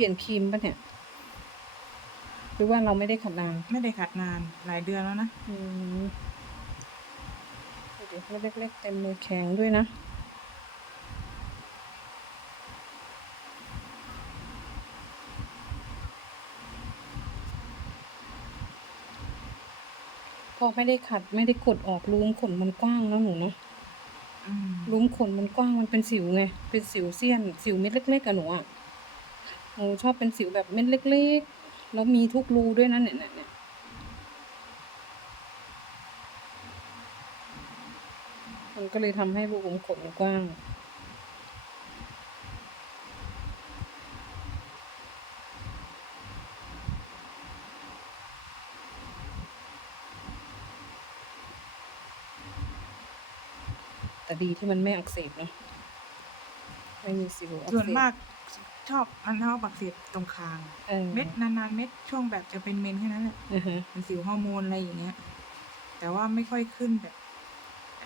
ลี่ยนครีมปะเนี่ย หรือว่าเราไม่ได้ขัดนานไม่ได้ขัดนานหลายเดือนแล้วนะอืมเดี๋ยวเล็กๆเต็มมือแข็งด้วยนะพอไม่ได้ขัดไม่ได้กดออกรูมขนมันกว้างนะหนูเนาะอืมรูมขนมันกว้างมันเป็นสิวไง เป็นสิวเสี้ยน สิวเม็ดเล็กๆอะหนูอะ หนูชอบเป็นสิวแบบเม็ดเล็กๆ แล้วมีทุกรูด้วยนะเนี่ยเนี่ยเนี่ยมันก็เลยทำให้รูขุมขนมันกว้างแต่ดีที่มันไม่อักเสบเนาะไม่มีสิวอักเสบส่วนมาก ชอบอันเท้าบักเสียบตรงคาง เออเม็ดนานๆเม็ดช่วงแบบจะเป็นเมนแค่นั้นแหละอือฮะเป็นสิวฮอร์โมนอะไรอย่างเงี้ย แต่ว่าไม่ค่อยขึ้นแบบ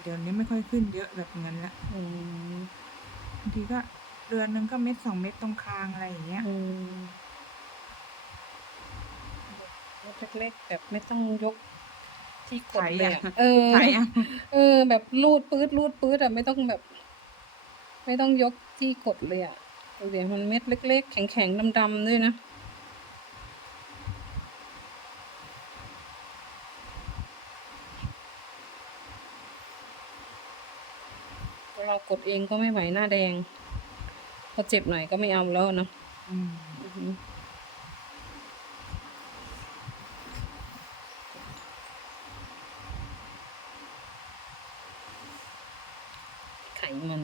เดี๋ยวนี้ไม่ค่อยขึ้นเยอะแบบนั้นละอืมบางทีก็เดือนหนึงก็เม็ดสองเม็ดตรงคางอะไรอย่างเงี้ย อืมเล็กๆแบบไม่ต้องยกที่กดเลยอะไถอะเออ ถ่ายอะ เออ แบบรูดปื๊ดรูดปื๊ดอะไม่ต้องแบบ ไม่ต้องยกที่กดเลยอะดู เดี๋ยวมันเม็ดเล็ก ๆ แข็งๆดำๆด้วยนะเรากดเองก็ไม่ไหวหน้าแดง พอเจ็บหน่อยก็ไม่เอาแล้วเนาะไขมัน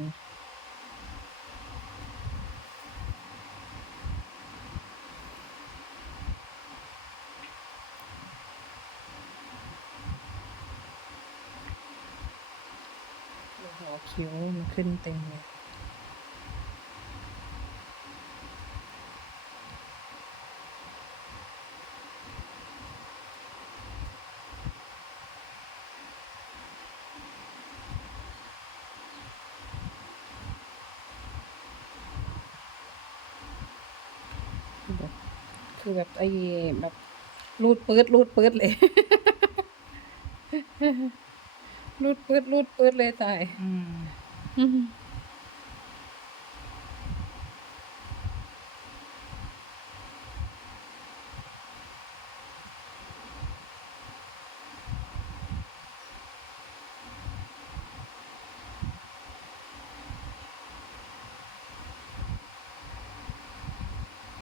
หัวคิ้วมันขึ้นเต็มเลยคือแบบไอ้แบบรูดปื๊ดรูดปื๊ดเลย รูดปืดรูดปืดเลยตาย อืม